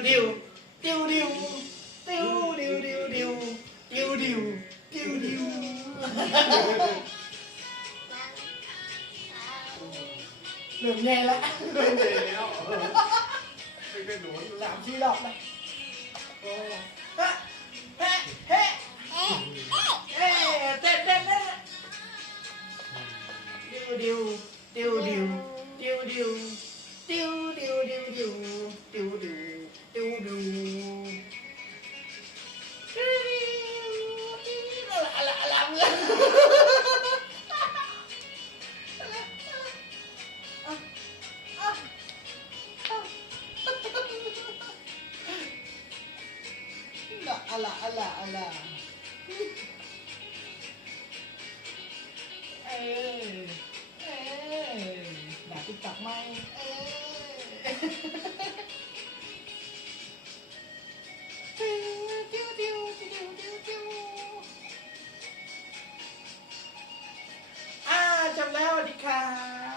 điều điều điều điều điều điều điều điều điều điều điều điều điều điều điều điều điều điều làm chi đọc đây Tiêu điều, tiêu điều, tiêu điều, tiêu điều, tiêu điều. ala ala ala ê ê đặt tiktok mày ê. Sawadika.